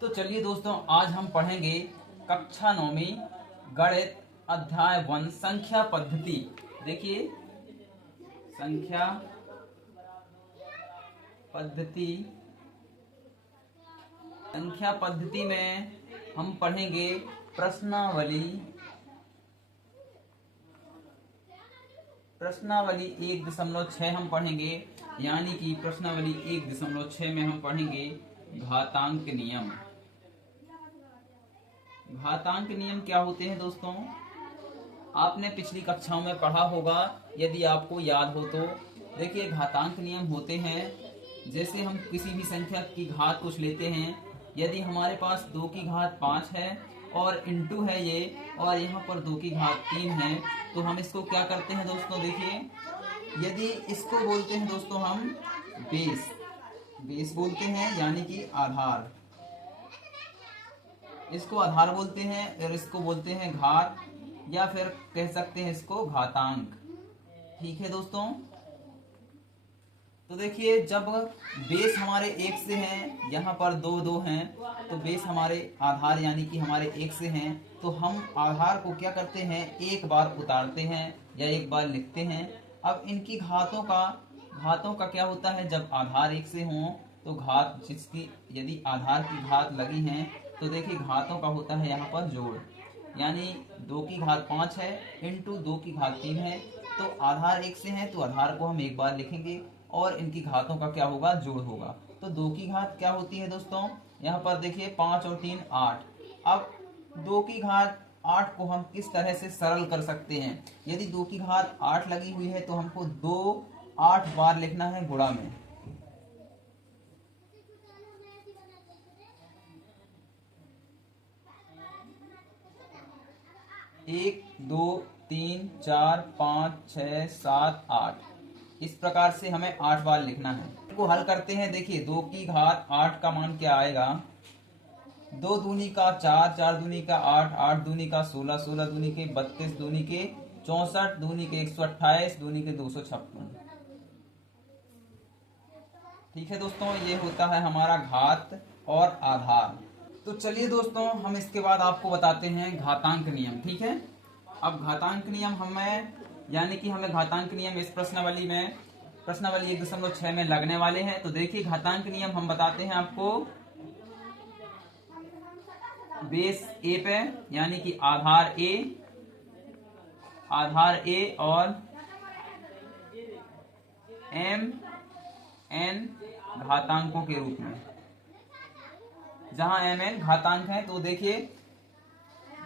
तो चलिए दोस्तों, आज हम पढ़ेंगे कक्षा 9वीं गणित अध्याय 1 संख्या पद्धति। देखिए, संख्या पद्धति संख्या पद्धति में हम पढ़ेंगे प्रश्नावली 1.6 हम पढ़ेंगे, यानी कि प्रश्नावली 1.6 में हम पढ़ेंगे घातांक नियम। घातांक नियम क्या होते हैं दोस्तों? आपने पिछली कक्षाओं में पढ़ा होगा, यदि आपको याद हो तो। देखिए, घातांक नियम होते हैं, जैसे हम किसी भी संख्या की घात कुछ लेते हैं। यदि हमारे पास 2 की घात 5 है और इंटू है ये, और यहाँ पर 2 की घात 3 है, तो हम इसको क्या करते हैं दोस्तों? देखिए, यदि इसको बोलते हैं दोस्तों हम बेस बोलते हैं, यानी कि आधार। इसको आधार बोलते हैं और इसको बोलते हैं घात, या फिर कह सकते हैं इसको घातांक। ठीक है दोस्तों। तो देखिए, जब बेस हमारे 1 से हैं, यहाँ पर 2 हैं, तो बेस हमारे आधार यानी कि हमारे 1 से हैं, तो हम आधार को क्या करते हैं? एक बार उतारते हैं या एक बार लिखते हैं। अब इनकी घातों का क्या होता है? जब आधार 1 से हों तो घात जिसकी, यदि आधार की घात लगी हैं, तो देखिए घातों का होता है यहाँ पर जोड़। यानी 2 की घात 5 है इंटू 2 की घात 3 है, तो आधार 1 से है तो आधार को हम एक बार लिखेंगे और इनकी घातों का क्या होगा? जोड़ होगा। तो 2 की घात क्या होती है दोस्तों? यहाँ पर देखिए 5 और 3 8। अब 2 की घात 8 को हम किस तरह से सरल कर सकते हैं? यदि 2 की घात 8 लगी हुई है तो हमको 2 8 बार लिखना है गुणा में। 1 2 3 4 5 6 7 8, इस प्रकार से हमें 8 बार लिखना है। इसको हल करते हैं। देखिए, 2 की घात 8 का मान क्या आएगा? 2 दूनी का 4, 4 दूनी का 8, 8 दूनी का 16, 16 दूनी के 32, दूनी के 64, दूनी के 128, दूनी के 256। ठीक है दोस्तों, ये होता है हमारा घात और आधार। तो चलिए दोस्तों, हम इसके बाद आपको बताते हैं घातांक नियम। ठीक है। अब घातांक नियम हमें घातांक नियम इस प्रश्नावली 1.6 में लगने वाले हैं। तो देखिए, घातांक नियम हम बताते हैं आपको बेस ए पे, यानी कि आधार ए और एम एन घातांकों के रूप में। जहां एम एन घातांक है, तो देखिए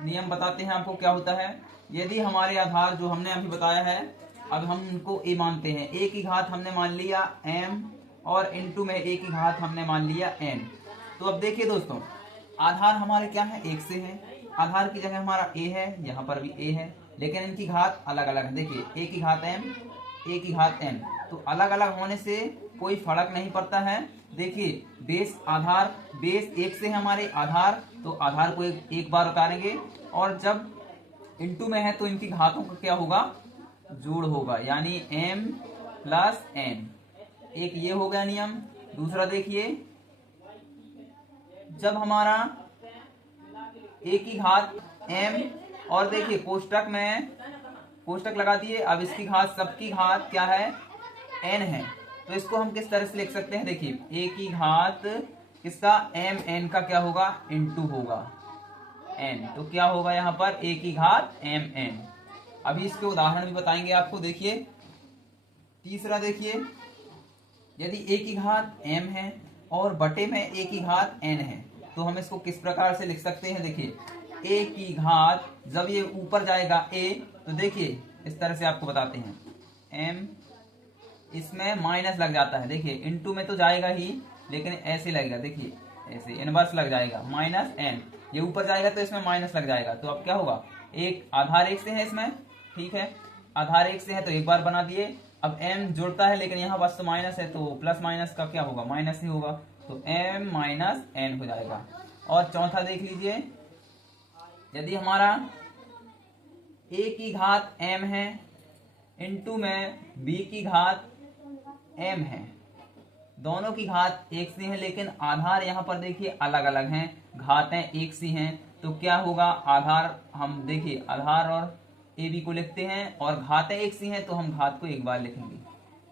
नियम बताते हैं आपको क्या होता है। यदि हमारे आधार जो हमने अभी बताया है, अब हम उनको ए मानते हैं। ए की घात हमने मान लिया एम, और इनटू में ए की घात हमने मान लिया एन। तो अब देखिए दोस्तों, आधार हमारे क्या है? 1 से है। आधार की जगह हमारा ए है, यहाँ पर भी ए है, लेकिन इनकी घात अलग अलग है। देखिए, ए की घात एम, ए की घात एन, तो अलग अलग होने से कोई फर्क नहीं पड़ता है। देखिए, बेस 1 से है हमारे आधार, तो आधार को एक बार उतारेंगे, और जब इनटू में है तो इनकी घातों का क्या होगा? जोड़ होगा, यानी m प्लस n। एक ये हो गया नियम। दूसरा देखिए, जब हमारा a की घात m, और देखिए कोष्टक लगा दिए। अब इसकी घात, सबकी घात क्या है? n है। तो इसको हम किस तरह से लिख सकते हैं? देखिए, a की घात किसका? m n का क्या होगा? इंटू होगा n। तो क्या होगा यहाँ पर? a की घात m n। अभी इसके उदाहरण भी बताएंगे आपको। देखिए, तीसरा देखिए, यदि a की घात m है और बटे में a की घात n है, तो हम इसको किस प्रकार से लिख सकते हैं? देखिए, a की घात, जब ये ऊपर जाएगा a, तो देखिए इस तरह से आपको बताते हैं। m, इसमें माइनस लग जाता है। देखिए, इनटू में तो जाएगा ही, लेकिन ऐसे लगेगा। देखिए, ऐसे इनवर्स लग जाएगा, माइनस n। ये ऊपर जाएगा तो इसमें माइनस लग जाएगा। तो अब क्या होगा? एक आधार 1 से है इसमें, ठीक है, आधार 1 से है तो एक बार बना दिए। अब m जुड़ता है, लेकिन यहाँ बस तो माइनस है, तो प्लस माइनस का क्या होगा? माइनस ही होगा, तो m माइनस n हो जाएगा। और चौथा देख लीजिए, यदि हमारा a की घात m है, इंटू में b की घात m है, दोनों की घात एक सी है, लेकिन आधार यहाँ पर देखिए अलग अलग हैं, घातें एक सी हैं। तो क्या होगा, आधार हम देखिए आधार और ए बी को लिखते हैं और घातें एक सी हैं तो हम घात को एक बार लिखेंगे।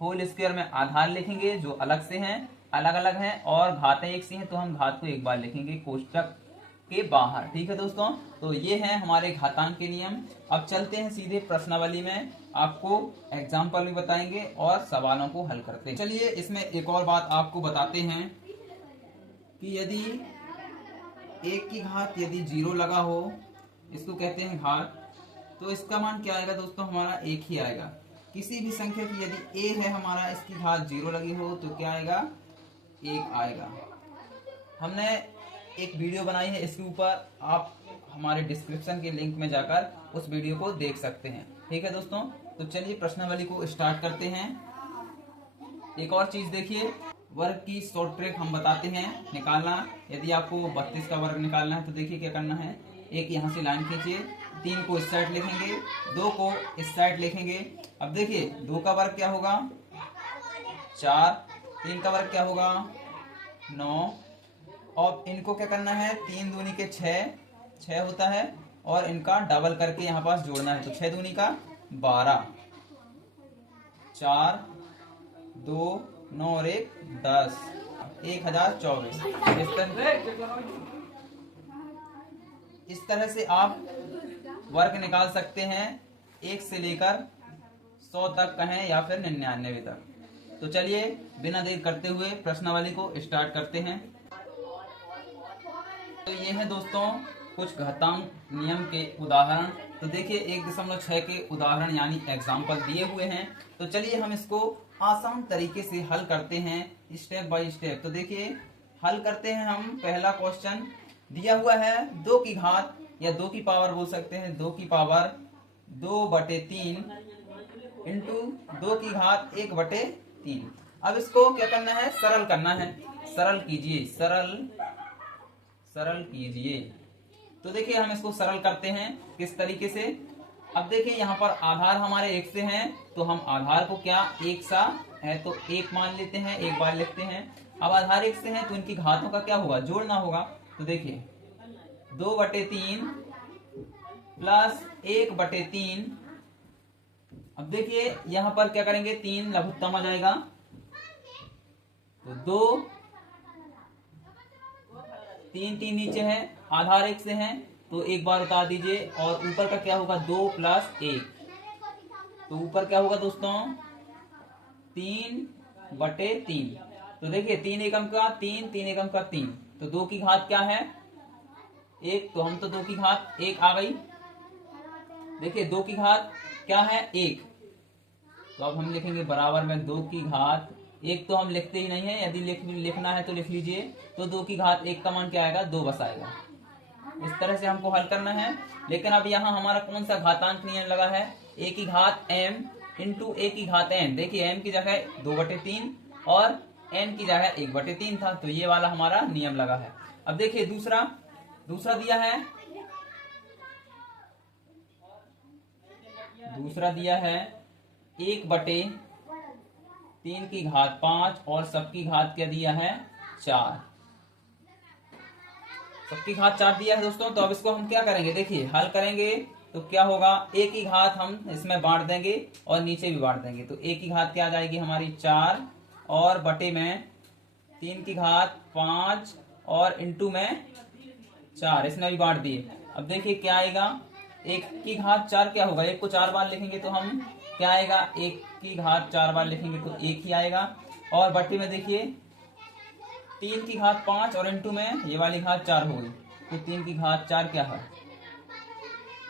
होल स्क्वायर में आधार लिखेंगे जो अलग से हैं, अलग अलग हैं, और घातें एक सी हैं तो हम घात को एक बार लिखेंगे कोष्टक के बाहर। ठीक है दोस्तों, तो ये है हमारे घातांक के नियम। अब चलते हैं सीधे प्रश्नावली में, आपको एग्जाम्पल भी बताएंगे और सवालों को हल करते हैं। चलिए इसमें एक और बात आपको बताते हैं कि यदि एक की घात यदि 0 लगा हो, इसको कहते हैं घात, तो इसका मान क्या आएगा दोस्तों, हमारा एक ही आएगा। किसी भी संख्या की यदि a है हमारा, इसकी घात 0 लगी हो तो क्या आएगा, 1 आएगा। हमने एक वीडियो बनाई है इसके ऊपर, आप हमारे डिस्क्रिप्शन के लिंक में जाकर उस वीडियो को देख सकते हैं। ठीक है दोस्तों, तो चलिए प्रश्नावली को स्टार्ट करते हैं। एक और चीज देखिए, वर्ग की शॉर्ट ट्रिक हम बताते हैं निकालना। यदि आपको 32 का वर्ग निकालना है तो देखिए क्या करना है, एक यहाँ से लाइन खींचिए, 3 को इस साइड लिखेंगे, 2 को इस साइड लिखेंगे। अब देखिए 2 का वर्ग क्या होगा 4, 3 का वर्ग क्या होगा 9, और इनको क्या करना है 3 दूनी के 6 होता है, और इनका डबल करके यहाँ पास जोड़ना है। तो 6 दूनी का 12, 4, 2, 9 और 1 10, 1024। इस तरह से आप वर्ग निकाल सकते हैं, 1 से लेकर 100 तक कहें या फिर 99 तक। तो चलिए बिना देर करते हुए प्रश्नावली को स्टार्ट करते हैं। तो ये है दोस्तों कुछ घातांक नियम के उदाहरण। तो देखिए 1.6 के उदाहरण यानी एग्जाम्पल दिए हुए हैं। तो चलिए हम इसको आसान तरीके से हल करते हैं स्टेप बाय स्टेप। तो देखिए हल करते हैं हम। पहला क्वेश्चन दिया हुआ है 2 की घात या 2 की पावर बोल सकते हैं, 2 की पावर 2/3 इंटू 2 की घात 1/3। अब इसको क्या करना है, सरल करना है। सरल कीजिए, सरल कीजिए। तो देखिए हम इसको सरल करते हैं किस तरीके से। अब देखिए यहाँ पर आधार हमारे 1 से हैं, तो हम आधार को क्या 1 सा है तो 1 मान लेते हैं, एक बार लिखते हैं। अब आधार 1 से हैं तो इनकी घातों का क्या होगा, जोड़ना होगा। तो देखिए 2/3 प्लस 1/3। अब देखिए यहाँ पर क्या करेंगे, 3 लघुत्तम आ जाएगा, तो 2, 3 नीचे है, आधार 1 से है तो एक बार उतार दीजिए, और ऊपर का क्या होगा 2 + 1, तो ऊपर क्या होगा दोस्तों 3/3। तो देखिए 3 एकम का 3, 3 एकम का 3, तो 2 की घात क्या है 1, तो हम तो 2 की घात 1 आ गई। देखिए 2 की घात क्या है 1, तो अब हम लिखेंगे बराबर में 2 की घात 1, तो हम लिखते ही नहीं है, यदि लिखना है तो लिख लीजिए। तो 2 की घात 1 का मान क्या आएगा 2 बस आएगा। इस तरह से हमको हल करना है। लेकिन अब यहाँ हमारा कौन सा घातांक नियम लगा है, a की घात m इंटू a की घात n। देखिए m की जगह 2/3 और n की जगह 1/3 था, तो ये वाला हमारा नियम लगा है। अब देखिए दूसरा दिया है 1/3 की घात 5 और सबकी घात क्या दिया है 4, सबकी घात 4 दिया है दोस्तों। तो अब इसको हम क्या करेंगे, देखिए हल करेंगे तो क्या होगा, a की घात हम इसमें बांट देंगे और नीचे भी बांट देंगे। तो a की घात क्या आ जाएगी हमारी 4 और बटे में 3 की घात 5 और इंटू में 4, इसमें भी बांट दिए। अब देखिए क्या आएगा, 1 की घात 4 क्या होगा, 1 को 4 बार लिखेंगे तो हम क्या आएगा, 1 की घात 4 बार लिखेंगे तो 1 ही आएगा। और बटे में देखिए 3 की घात 5 और इंटू में ये वाली घात 4 हो गई, तो 3 की घात 4 क्या है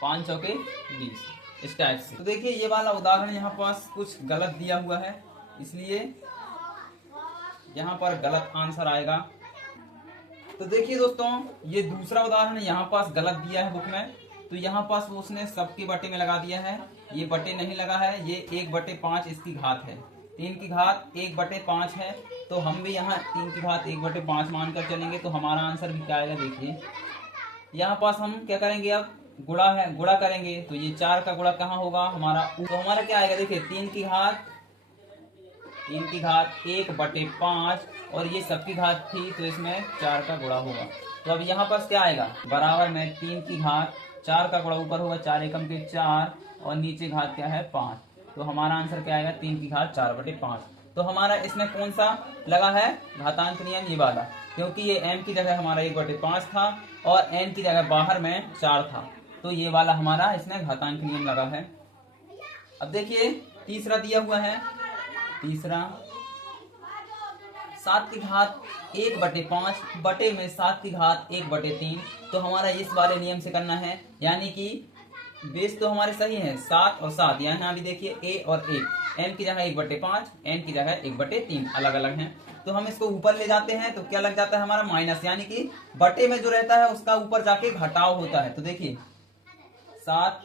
5 चौके 20, इस टाइप से। तो देखिए ये वाला उदाहरण यहाँ पास कुछ गलत दिया हुआ है, इसलिए यहाँ पर गलत आंसर आएगा। तो देखिए दोस्तों ये दूसरा उदाहरण यहाँ पास गलत दिया है बुक में, तो यहाँ पास उसने सबके बटे में लगा दिया है, ये बटे नहीं लगा है, ये 1/5 इसकी घात है, 3 की घात 1/5 है, तो हम भी यहाँ 3 की घात 1/5 मानकर चलेंगे। तो हमारा आंसर भी क्या आएगा, देखिए यहाँ पास हम क्या करेंगे, अब गुणा करेंगे, तो ये 4 का गुणा कहाँ होगा हमारा, तो हमारा क्या आएगा, देखिए 3 की घात 3 की घात 1/5 और ये सबकी घात थी तो इसमें 4 का गुणा होगा। तो अब यहाँ पर क्या आएगा, बराबर में 3 की घात 4 का गुणा ऊपर होगा, 4 एकम के 4 और नीचे घात क्या है 5। तो हमारा आंसर क्या आएगा, 3 की घात 4/5। तो हमारा इसमें कौन सा लगा है, घातांक नियम ये वाला, क्योंकि ये m की जगह हमारा 1/5 था और n की जगह बाहर में 4 था, तो ये वाला हमारा इसमें घातांक नियम लगा है। अब देखिए तीसरा दिया हुआ है, तीसरा 7 की घात 1/5 बटे में 7 की घात 1/3। तो हमारा इस वाले नियम से करना है, यानी कि बेस तो हमारे सही है 7 और 7, यहाँ भी देखिए a और 1, m की जगह 1/5, n की जगह 1/3 अलग अलग हैं। तो हम इसको ऊपर ले जाते हैं तो क्या लग जाता है हमारा माइनस, यानी कि बटे में जो रहता है उसका ऊपर जाके घटाव होता है। तो देखिए 7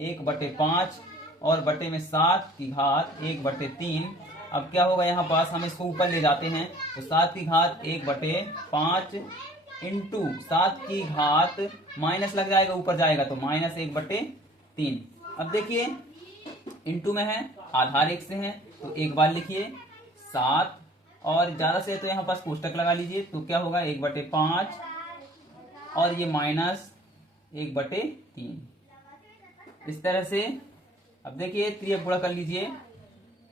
1/5 और बटे में 7 की घात 1/3। अब क्या होगा यहाँ पास, हम इसको ऊपर ले जाते हैं तो 7 की घात 1/5 इंटू 7 की घात माइनस लग जाएगा ऊपर जाएगा तो -1/3। अब देखिए इंटू में है, आधार 1 से है तो एक बार लिखिए 7 और ज्यादा से तो यहाँ पास कोष्टक लगा लीजिए तो क्या होगा 1/5 और ये -1/3 इस तरह से। अब देखिए त्रियक गुणा कर लीजिए,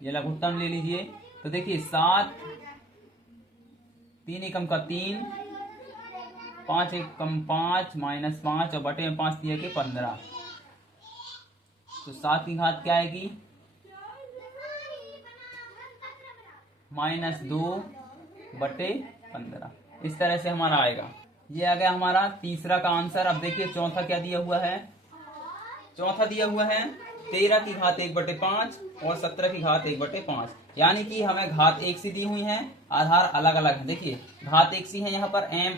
ये लघुत्तम ले लीजिए तो देखिए 7 3 एकम का 3 5 एकम 5 -5 और बटे में 5 दिया के 15। तो 7 की घात क्या आएगी -2/15। इस तरह से हमारा आएगा। ये आ गया हमारा तीसरा का आंसर। अब देखिए चौथा क्या दिया हुआ है, चौथा दिया हुआ है 13 की घात 1/5 और 17 की घात 1/5, यानी कि हमें घात 1 सी दी हुई है, आधार अलग अलग है। देखिए घात 1 सी है यहाँ पर m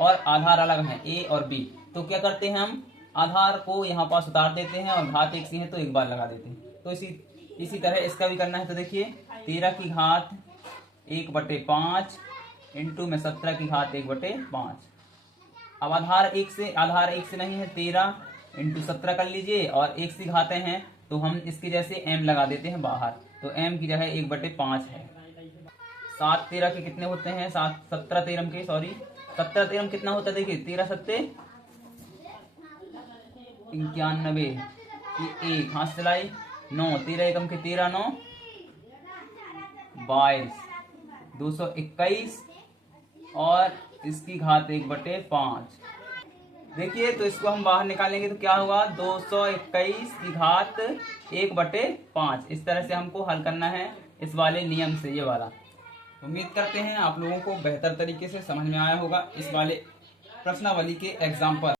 और आधार अलग है a और b। तो क्या करते हैं हम आधार को यहाँ पास उतार देते हैं और घात 1 सी है तो एक बार लगा देते हैं। तो इसी तरह इसका भी करना है। तो देखिए 13 की घात 1/5 इंटू में 17 की घात 1/5। अब आधार 1 से नहीं है 13 इंटू 17 कर लीजिए और 1 सी घाते हैं तो हम इसके जैसे m लगा देते हैं बाहर, तो m की जगह 1/5 है। 7 13 के कितने होते हैं, 17 13 के 17 13 कितना होता है, देखिए 13 सत्ते 91 1 हाथ सिलाई 9 13 एकम के 13 9 22 221 और इसकी घात 1/5। देखिए तो इसको हम बाहर निकालेंगे तो क्या होगा 221 की घात 1/5। इस तरह से हमको हल करना है इस वाले नियम से, ये वाला। उम्मीद करते हैं आप लोगों को बेहतर तरीके से समझ में आया होगा इस वाले प्रश्नावली के एग्जाम पर।